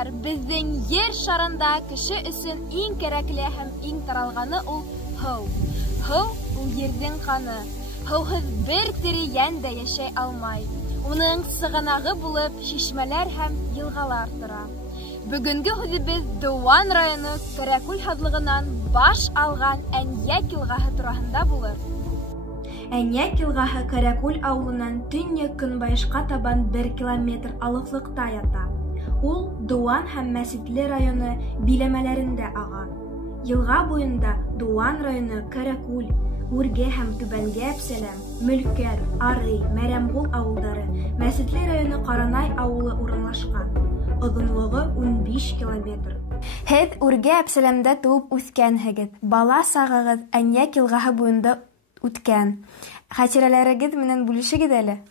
Дуслар, безнең Ер шарында кеше өсөн иң кирәкле һәм иң таралганы ул һыу. Һыу ул Ердән каны. Һыусыз бер тере ян да яшәй алмай. Уның сыгынагы булып чишмәләр һәм елгалар тора. Бүгенге һүзебез Дуан районы Кәрәкүл һадлыгыннан баш алган Әньяк елгаһы турында булыр. Әньяк елгаһы Кәрәкүл авылынан төньяк көнбайышка табан 1 километр алыклыкта ята. Ул Дуан һәм Мәсетле районы биләмәләрендә ага. Елга буенда Дуан районы Кәрәкүл, Үргә һәм Түбәнгә Әпсәләм, Мөлкәр, Арый, Мәрәмгул авылдары, Мәсетле районы Каранай авылы урынлашкан. Озынлыгы 15 километр. Һез Үргә Әпсәләмдә туып үскәнһегез. Бала сагыгыз Әньяк елгаһы буенда үткән. Хатирәләрегез менән бүлешегез әле.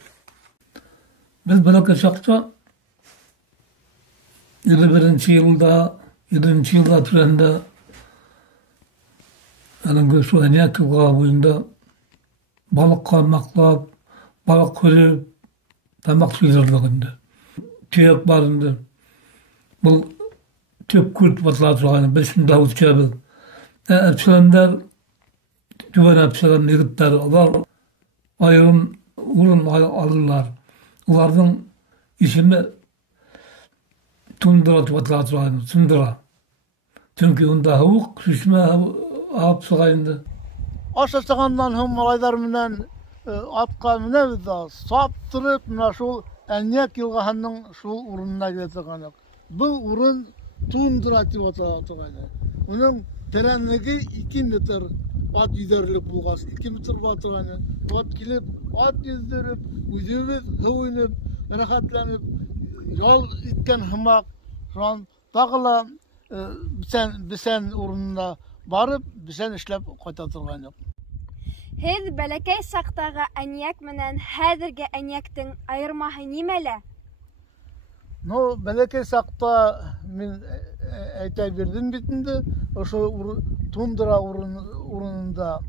Без бәләкәй чакта 21 елда, 20 елда түрәндә Әнәңгә шул Әньяк елгаһы буенда балык кармаклап, балык күреп, тамак суйдырдык инде. Төяк бар инде. Бұл төп күрт батыла тұрғаны, біз шында өткәбіз. Әпсәләмдәр, түбән әпсәләм егеттәр, олар айырым урын алырlar. Олардың исеме Тундыра батыла тұрғаны, Тундыра. Чөнки онда һауык, сүшмә алып сығайынды. Ашасығаннан һәм малайдар менән атқа менәбез дә, саптырып, менә шул Әньяк елгаһының шул урынына китәгәнек. Бұл урын Тундыра дип аталган. Уның тәрәнлеге 2 метр, ат йөзәрлек булгас, 2 метр батырган. Ат килеп, ат йөздереп, үзебез һуйнып, рәхәтләнеп, ял иткән һымак, шуан тагыла бисән урынына барып, бисән эшләп кайта торган. Һез бәләкәй сактагы Әньяк менән хәзерге Әньяктың айырмаһы нимәлә? Ну, бәләкәй сакта мин әйтә бирдем бит инде, ошо Тундыра урынында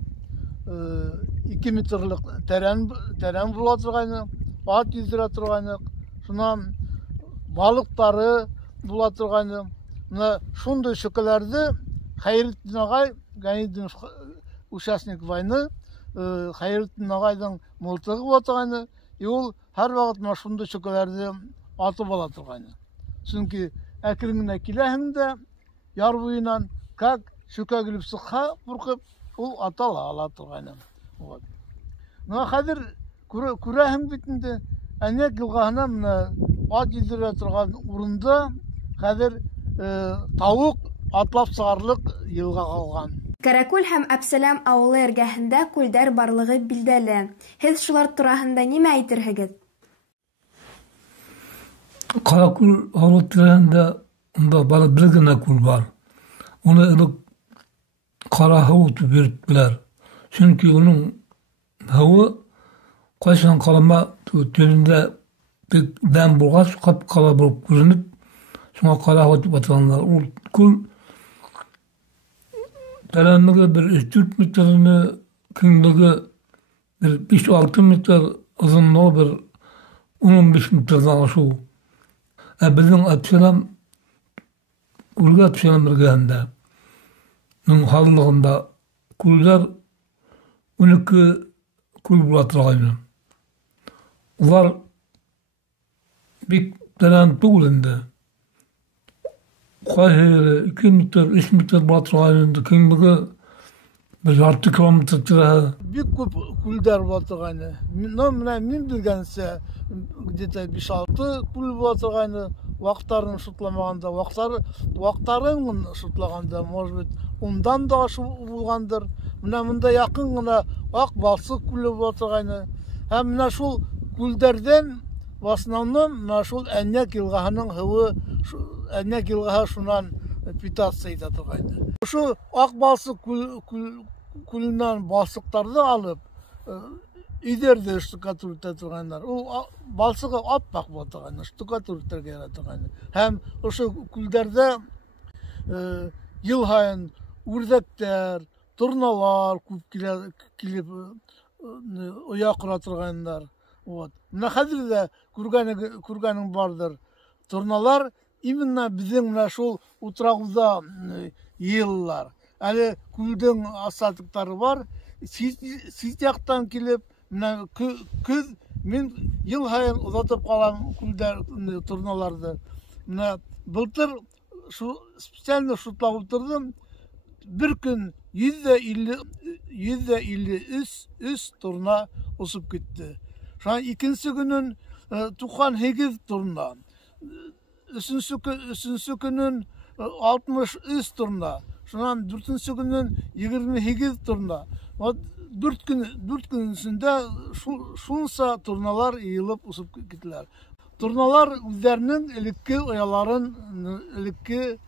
2 метрлык тәрән була торган, ат йөзерә торган, шуннан балыктары була торган. Менә шундый шөкеләрне Хәйретдин агай, Ганидің участник войны, Хәйретдин агайның мылтыгы була торган, ул һәр вакыт менә шундый шөкеләрне атып ала торган. Чөнки әкрен генә киләһең дә яр буеннан как шөкә килеп сыкка куркып, ул атала ала торган. Вот. Менә хәзер күрәһең бит инде Әньяк елгаһына менә ат йөзерә торган урында хәзер тавык атлап сыгарлык елга калган. Кәрәкүл һәм Әпсәләм авылы эргәһендә күлдәр барлыгы билдәле. Һез шулар турында нимә әйтерһегез? Каракүл авылы тирәһендә унда бары бер генә күл бар. Уны элек Кара һыу дип йөрттеләр. Чөнки уның һавы кайчан калама төбендә бик дәм булгач, кап-кара булып күренеп, шуңа Кара һыу дип атаганнар. Ул күл тәрәнлеге 3-4 метрны, киңлеге 5-6 метр, озынлыгы 10-15 метрдан ашу. Безнең Әпсәләм, Үргә Әпсәләм эргәһендә, һаллыгында күлләр 12 күл була торган. Улар бик тәрән түгел инде. Кайһы 2 метр, 3 метр була торган, киңлеге 1,5 километр тирәһе. Бик күп күлдәр була торган. Менә мин белгәнчә где-то 5-6 күл була торган. Вактарын шутламаганда, вактарын шутлаганда, может быть, ундан да ашу булгандыр. Менә монда якын гына Ак Балсык күле була торган. Һәм менә шул күлдәрдән в основном менә шул Әньяк елгаһының һавы, Әньяк елгаһы шуннан питаться итә торган. Шу Ак Балсык күленнән балсыктарды алып, идерде штукатурта торганнар. Ул балсыгы аппак була торган, штукатуртага яра торган. Һәм ошо күлдәрдә ел һайын үрдәктәр, торналар күп килеп оя кыра торганнар. Вот. Менә хәзер дә күргәнең бардыр. Торналар именно біздің мына шул утрагуда йыйлар. Әлі күлдің асатықтары бар. Сіз жақтан келіп, мына күз мен ел сайын ұзатып қалам күлдер турналарды. Мына былтыр специально шутлап отырдым. Bir gün %53 turna usup gitti. Şu an ikinci günün 98 turna. Üçüncü günün 63 turna. Şu an dördüncü günün 28 turna. 4 gün içinde şunsa turnalar yığılıp usup gittiler. Turnalar üzerinin ilikki oyaların ilikki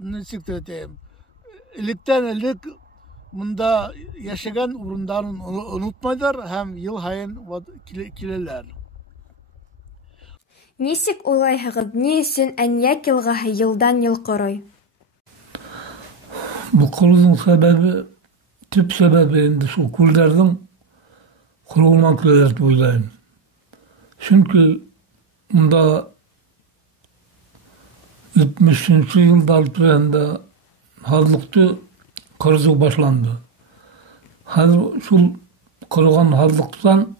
nechik diyeyim, ilikten ilik bunda yaşayan urunların unutmaylar, hem yıl hayın kileler. Нисек уйлайһығыҙ, ни өсөн Әнйәк йылғаһы йылдан-йыл ҡорой? Bu kurulun sebebi, tüp sebebi indi şu kullardan kurulmakla dert oylayın. Çünkü bunda 70. yıllar türende hazırlıkta kırıcı başlandı. Hazır şu kurulan hazırlıktan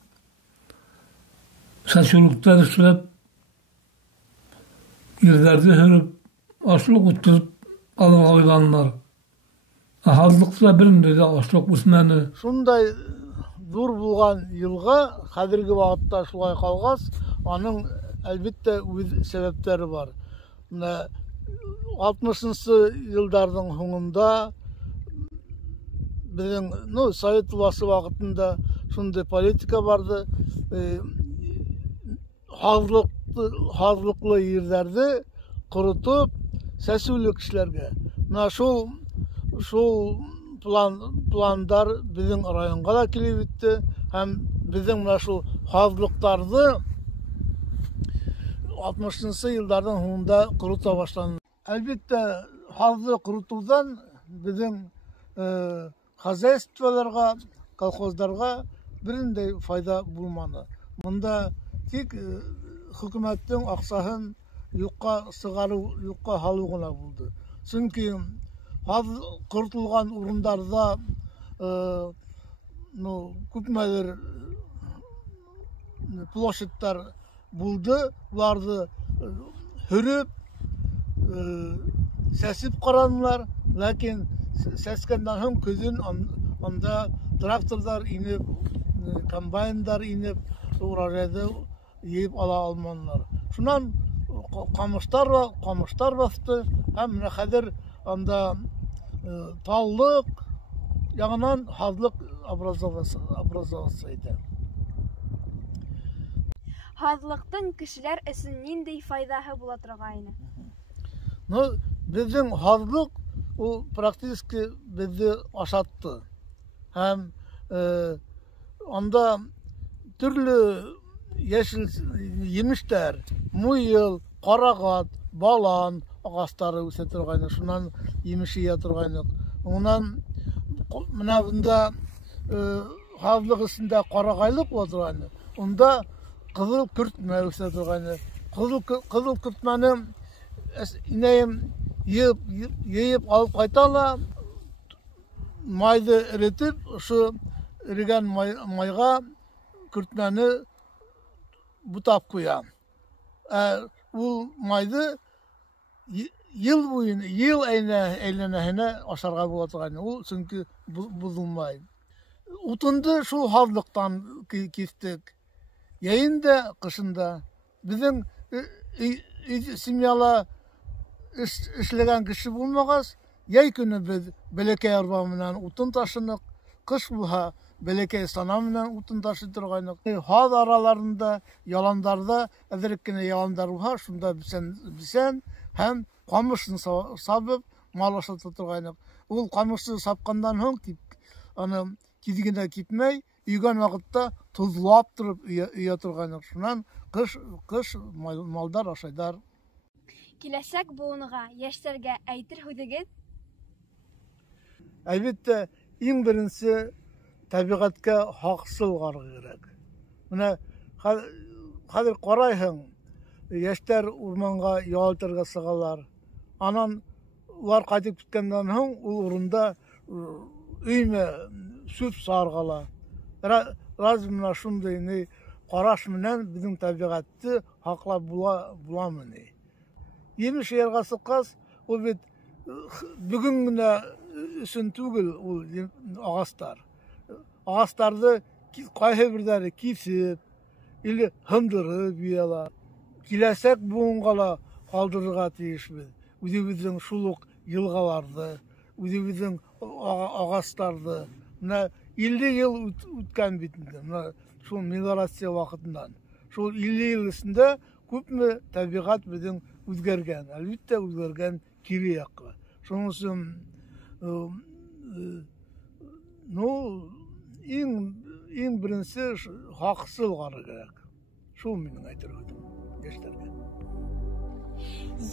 saçılıklar işlep yerlerde hürüp açlık uçturup alırga oylanlar. Hazırlıkta birinde de açlık usmeni. Şunday dur bulgan yılga hazırgi vaqtda şulay kalgaz, onun elbette öz sebepleri var. 60. yıllardan sonunda bizim Sovet Ulası vaqtında şunday politika vardı. Hazırlıklı yerlerde kurutup sesli kişilerge. Şu planlar bizim rayonga da kelip bitti. Hem bizim şu hazırlıklardı 60. yıllardan sonunda kuruta başlandı. Elbette hazırlık kurutudan bizim хозяйстволарга, колхоздарга биринде файда булманы. Мында тик хөкүмәттең акчасын юкка сыгару, юкка халу гына булды. Чөнки hazır kurtulgan урындарда күпмәдер площадьтар булды. Буларды hürüp сәсип карадылар, ләкин сәскәндән һәм көзен анда тракторлар инеп, комбайндар инеп, урожайды йыйып ала алмадылар. Шуннан камыштар басты, һәм менә хәзер анда таллык ягынан хазлык образоваться итә. Һаҙлыҡтың кешеләр өсөн ниндәй файҙаһы була торғайны? Безнең һаҙлык ул практически безне ашатты. Һәм анда төрле яшел емештәр, муйыл, карагат, балан агастары үсә торган. Шуннан емеш ия торган. Унан менә бунда һаҙлык эчендә карагайлык була торган. Унда кызыл көртмә үсә торган. Кызыл көртмәне инәем йыйып алып кайталар. Майды эретеп, шу эрегән майга көртмәне бутап куя. Ул майды ел буена, ел әйләнәһенә ашарга була торган. Ул чөнки бузылмай. Утынды шул һаҙлыктан кистек. Яйында, кышында безнең семьяла эшләгән кеше булмагас, яй көне без бәләкәй арба менән утын ташынык, кыш булһа бәләкәй сана менән утын ташый торгайнык. Һаҙ араларында, яландарда әзерәк кенә яландар булһа, шунда бисән һәм камышын сабып мал ашата торгайнык. Ул камышны сапкандан һоң аны кизгенә китмәй, үйгән вакытта тузлап торып уя торгайнык. Шуннан кыш малдар ашайдар. Киләсәк буынга, яшьләргә әйтер һүҙегеҙ? Әлбәттә, иң беренсе табигатькә һаҡсыл ҡарарға кәрәк. Менә хәҙер ҡарайһың, яшьтәр урманга ял итәргә сыгалар. Анан улар кайтып киткәндән соң ул урында өймә сүп саргала. Разве менә шундый ни караш менән безнең табигатьне хаклап буламыни? Емеш ярга сыккас, ул бит бүген генә өчен түгел ул агастар. Агастарды кайһы бирләре кисеп, или хымдырып юялар. Киләсәк буынга ла калдырырга тиешбез. Үзебезнең шулук елгаларды, үзебезнең агастарды. Менә 50 ел үткән бит инде. Менә шул мелиорация вакытыннан. Шул 50 ел эчендә күпме табигать безнең үзгәргән. Әлбәттә үзгәргән кире якка. Шуның өчен иң беренче хаксыз кара кирәк. Шул минем әйтергә яшьләргә.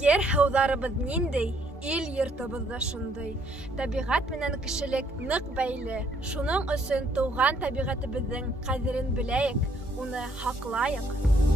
Ер һыуҙарыбыҙ ниндәй, ил йортобоҙ ҙа шундай. Табиғат менән кешелек ныҡ бәйле. Шуның өсөн тыуған табиғатыбыҙҙың ҡәҙерен беләйек, уны һаҡлайыҡ.